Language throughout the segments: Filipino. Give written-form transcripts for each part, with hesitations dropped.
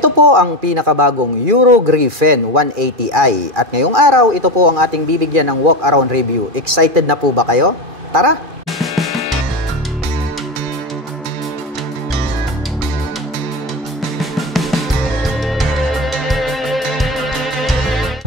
Ito po ang pinakabagong Euro Griffin 180i at ngayong araw ito po ang ating bibigyan ng walk around review. Excited na po ba kayo? Tara!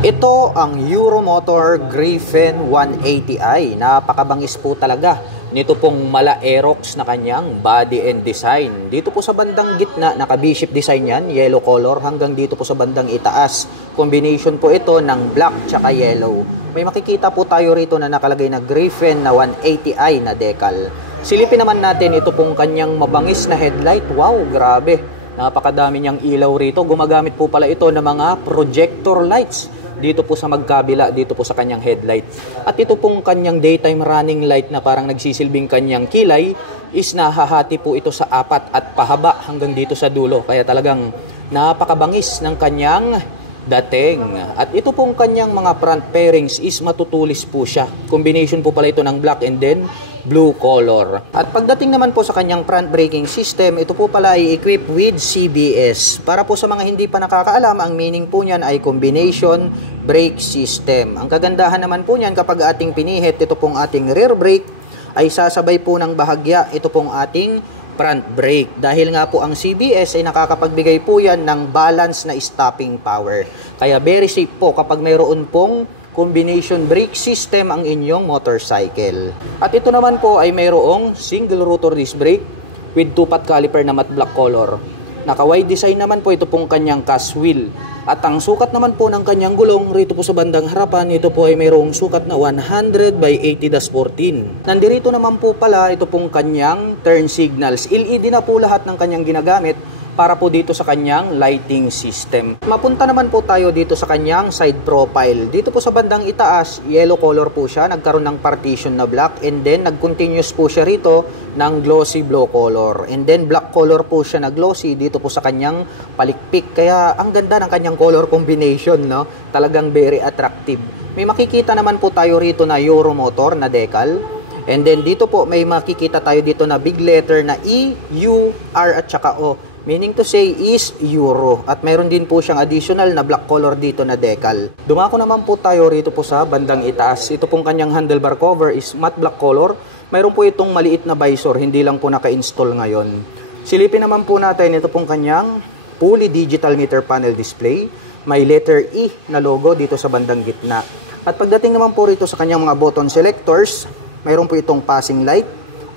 Ito ang Euromotor Griffin 180i. Napakabangis po talaga nito pong mala Aerox na kanyang body and design. Dito po sa bandang gitna, naka V-shape design yan, yellow color, hanggang dito po sa bandang itaas. Combination po ito ng black tsaka yellow. May makikita po tayo rito na nakalagay na Griffin na 180i na decal. Silipin naman natin ito pong kanyang mabangis na headlight. Wow, grabe! Napakadami niyang ilaw rito. Gumagamit po pala ito ng mga projector lights dito po sa magkabila, dito po sa kanyang headlight. At ito pong kanyang daytime running light na parang nagsisilbing kanyang kilay is nahahati po ito sa apat at pahaba hanggang dito sa dulo. Kaya talagang napakabangis ng kanyang dating. At ito pong kanyang mga front fairings is matutulis po siya. Combination po pala ito ng black and then blue color. At pagdating naman po sa kanyang front braking system, ito po pala ay equipped with CBS. Para po sa mga hindi pa nakakaalam, ang meaning po niyan ay combination brake system. Ang kagandahan naman po niyan kapag ating pinihit, ito pong ating rear brake ay sasabay po ng bahagya ito pong ating front brake. Dahil nga po ang CBS ay nakakapagbigay po yan ng balance na stopping power. Kaya very safe po kapag mayroon pong combination brake system ang inyong motorcycle. At ito naman po ay mayroong single rotor disc brake with 2-pot caliper na matte black color. Naka-wide design naman po ito pong kanyang cast wheel. At ang sukat naman po ng kanyang gulong rito po sa bandang harapan, ito po ay mayroong sukat na 100 by 80-14. Nandirito naman po pala ito pong kanyang turn signals. LED na po lahat ng kanyang ginagamit para po dito sa kanyang lighting system. Mapunta naman po tayo dito sa kanyang side profile. Dito po sa bandang itaas, yellow color po siya. Nagkaroon ng partition na black and then nag-continuous po siya rito ng glossy blue color. And then black color po siya na glossy dito po sa kanyang palikpik. Kaya ang ganda ng kanyang color combination, no? Talagang very attractive. May makikita naman po tayo rito na Euromotor na decal. And then dito po may makikita tayo dito na big letter na E, U, R at saka O. Meaning to say is Euro. At mayroon din po siyang additional na black color dito na decal. Dumako naman po tayo rito po sa bandang itaas. Ito pong kanyang handlebar cover is matte black color. Mayroon po itong maliit na visor, hindi lang po naka-install ngayon. Silipin naman po natin ito pong kanyang fully digital meter panel display. May letter E na logo dito sa bandang gitna. At pagdating naman po rito sa kanyang mga button selectors, mayroon po itong passing light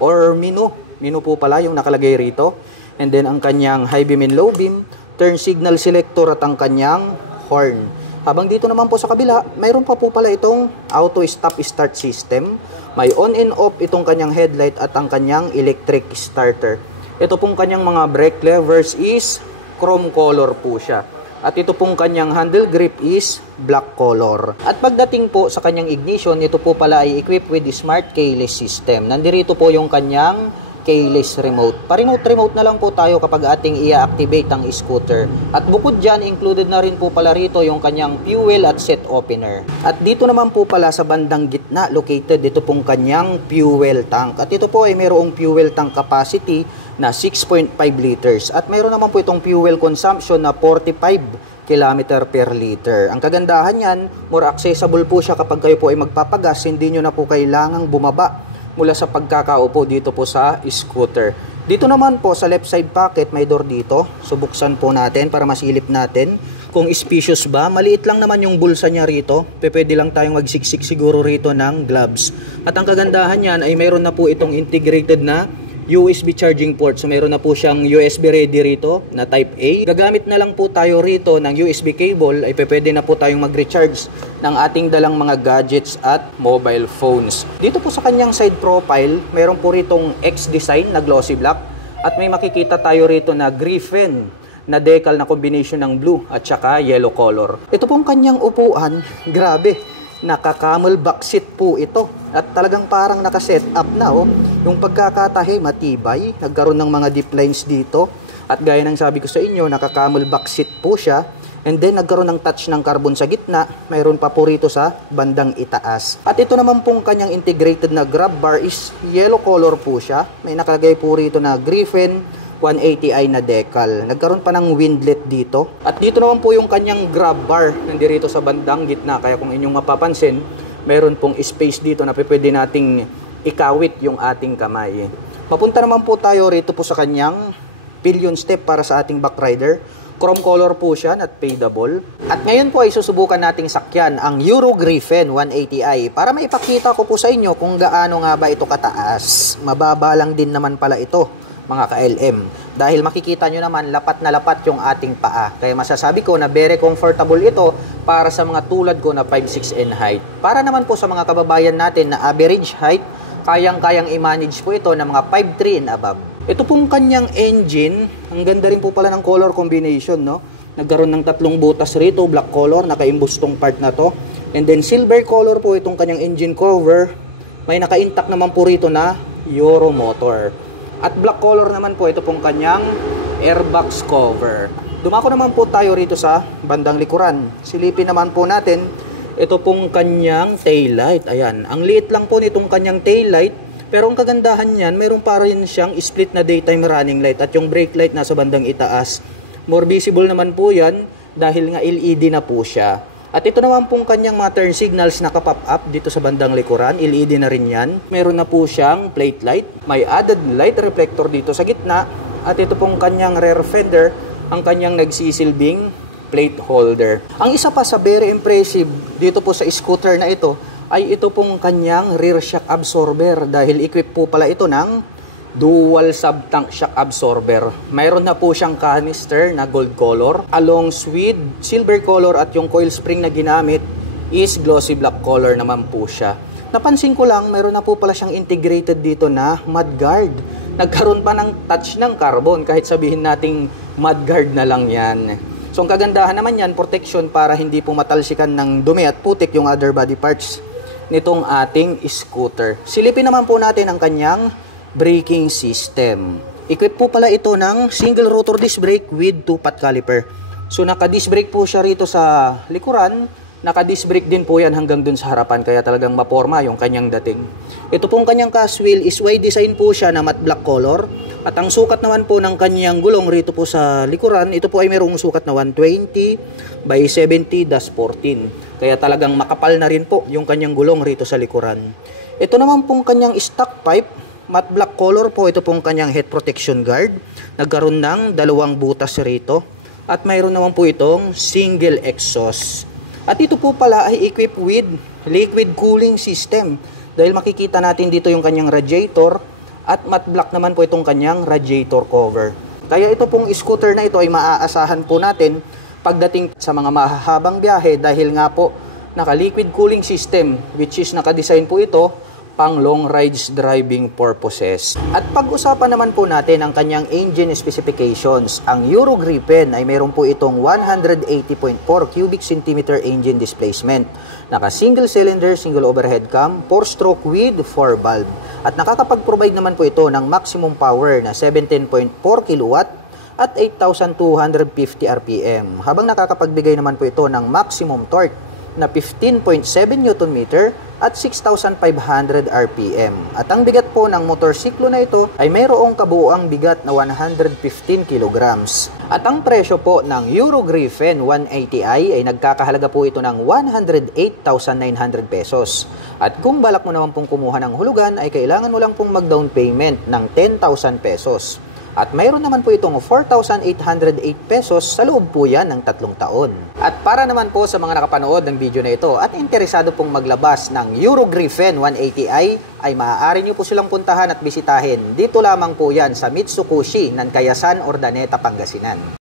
or menu. Menu po pala yung nakalagay rito. And then ang kanyang high beam and low beam, turn signal selector at ang kanyang horn. Habang dito naman po sa kabila, mayroon pa po pala itong auto stop start system. May on and off itong kanyang headlight at ang kanyang electric starter. Ito pong kanyang mga brake levers is chrome color po siya. At ito pong kanyang handle grip is black color. At pagdating po sa kanyang ignition, ito po pala ay equipped with the smart keyless system. Nandirito po yung kanyang keyless remote. Pa-remote na lang po tayo kapag ating i-activate ang scooter. At bukod dyan, included na rin po pala rito yung kanyang fuel at set opener. At dito naman po pala sa bandang gitna, located dito pong kanyang fuel tank. At ito po ay mayroong fuel tank capacity na 6.5 liters. At mayroon naman po itong fuel consumption na 45 km per liter. Ang kagandahan yan, more accessible po siya kapag kayo po ay magpapagas, hindi nyo na po kailangang bumaba mula sa pagkakaupo dito po sa scooter. Dito naman po sa left side pocket may door dito. So buksan po natin para masilip natin kung spacious ba. Maliit lang naman yung bulsa niya rito. Pwede lang tayong magsiksik siguro rito ng gloves. At ang kagandahan niyan ay mayroon na po itong integrated na USB charging port. So mayroon na po siyang USB ready rito na type A. Gagamit na lang po tayo rito ng USB cable ay pwede na po tayong mag-recharge ng ating dalang mga gadgets at mobile phones. Dito po sa kanyang side profile, mayroon po ritong X design na glossy black at may makikita tayo rito na Griffin na decal na combination ng blue at saka yellow color. Ito pong kanyang upuan, grabe. Naka-camel back seat po ito. At talagang parang naka-set up na, oh. Yung pagkakatahi, matibay. Nagkaroon ng mga deep lines dito. At gaya ng sabi ko sa inyo, naka-camel back seat po siya. And then nagkaroon ng touch ng carbon sa gitna. Mayroon pa po rito sa bandang itaas. At ito naman pong kanyang integrated na grab bar is yellow color po siya. May nakalagay po rito na Griffin 180i na decal. Nagkaroon pa ng windlet dito. At dito naman po yung kanyang grab bar nandirito sa bandang gitna. Kaya kung inyong mapapansin, meron pong space dito na pwede nating ikawit yung ating kamay. Papunta naman po tayo rito po sa kanyang pillion step para sa ating back rider. Chrome color po siya at fadable. At ngayon po ay susubukan nating sakyan ang Euro Griffin 180i para maipakita ko po sa inyo kung gaano nga ba ito kataas. Mababa lang din naman pala ito, mga ka-LM. Dahil makikita nyo naman, lapat na lapat yung ating paa. Kaya masasabi ko na very comfortable ito para sa mga tulad ko na 5'6" in height. Para naman po sa mga kababayan natin na average height, kayang-kayang i-manage po ito ng mga 5'3" and above. Ito pong kanyang engine, ang ganda rin po pala ng color combination, no? Nagkaroon ng 3 butas rito, black color, nakaimbus tong part na to. And then silver color po itong kanyang engine cover. May naka-intact naman po rito na Euro motor. At black color naman po ito pong kanyang airbox cover. Dumako naman po tayo rito sa bandang likuran. Silipin naman po natin, ito pong kanyang taillight. Ayan, ang liit lang po nitong kanyang taillight. Pero ang kagandahan niyan, mayroon pa rin siyang split na daytime running light at yung brake light nasa bandang itaas. More visible naman po yan dahil nga LED na po siya. At ito naman pong kanyang mga turn signals naka-pop up dito sa bandang likuran. LED na rin yan. Meron na po siyang plate light. May added light reflector dito sa gitna. At ito pong kanyang rear fender, ang kanyang nagsisilbing plate holder. Ang isa pa sa very impressive dito po sa scooter na ito, ay ito pong kanyang rear shock absorber dahil equip po pala ito ng dual sub-tank shock absorber. Mayroon na po siyang canister na gold color along with silver color at yung coil spring na ginamit is glossy black color naman po siya. Napansin ko lang, mayroon na po pala siyang integrated dito na mudguard. Nagkaroon pa ng touch ng carbon kahit sabihin nating mudguard na lang yan. So ang kagandahan naman yan, protection para hindi po matalsikan ng dumi at putik yung other body parts nitong ating scooter. Silipin naman po natin ang kanyang braking system. Equip po pala ito ng single rotor disc brake with 2-pot caliper. So naka-disc brake po siya rito sa likuran, naka-disc brake din po yan hanggang dun sa harapan kaya talagang maporma yung kanyang dating. Ito pong kanyang cast wheel is Y-design po siya na matte black color. At ang sukat naman po ng kanyang gulong rito po sa likuran, ito po ay mayroong sukat na 120 by 70-14. Kaya talagang makapal na rin po yung kanyang gulong rito sa likuran. Ito naman pong kanyang stock pipe, matte black color po. Ito pong kanyang head protection guard. Nagkaroon ng 2 butas rito. At mayroon naman po itong single exhaust. At ito po pala ay equipped with liquid cooling system. Dahil makikita natin dito yung kanyang radiator. At matte black naman po itong kanyang radiator cover. Kaya ito pong scooter na ito ay maaasahan po natin pagdating sa mga mahahabang biyahe dahil nga po naka-liquid cooling system which is naka-design po ito pang long rides driving purposes. At pag-usapan naman po natin ang kanyang engine specifications. Ang Euro Griffin ay mayroon po itong 180.4 cubic centimeter engine displacement. Naka single cylinder, single overhead cam, 4-stroke with 4 valve. At nakakapag-provide naman po ito ng maximum power na 17.4 kilowatt at 8,250 RPM. Habang nakakapagbigay naman po ito ng maximum torque na 15.7 Nm at 6,500 RPM. At ang bigat po ng motorsiklo na ito ay mayroong kabuuang bigat na 115 kg. At ang presyo po ng Euro Griffin 180i ay nagkakahalaga po ito ng 108,900 pesos. At kung balak mo naman pong kumuha ng hulugan ay kailangan mo lang pong mag-down payment ng 10,000 pesos. At mayroon naman po itong 4,808 pesos sa loob po yan ng 3 taon. At para naman po sa mga nakapanood ng video na ito at interesado pong maglabas ng Euro Griffin 180i, ay maaari nyo po silang puntahan at bisitahin. Dito lamang po yan sa Mitsukushi, Nankayasan, Ordaneta, Pangasinan.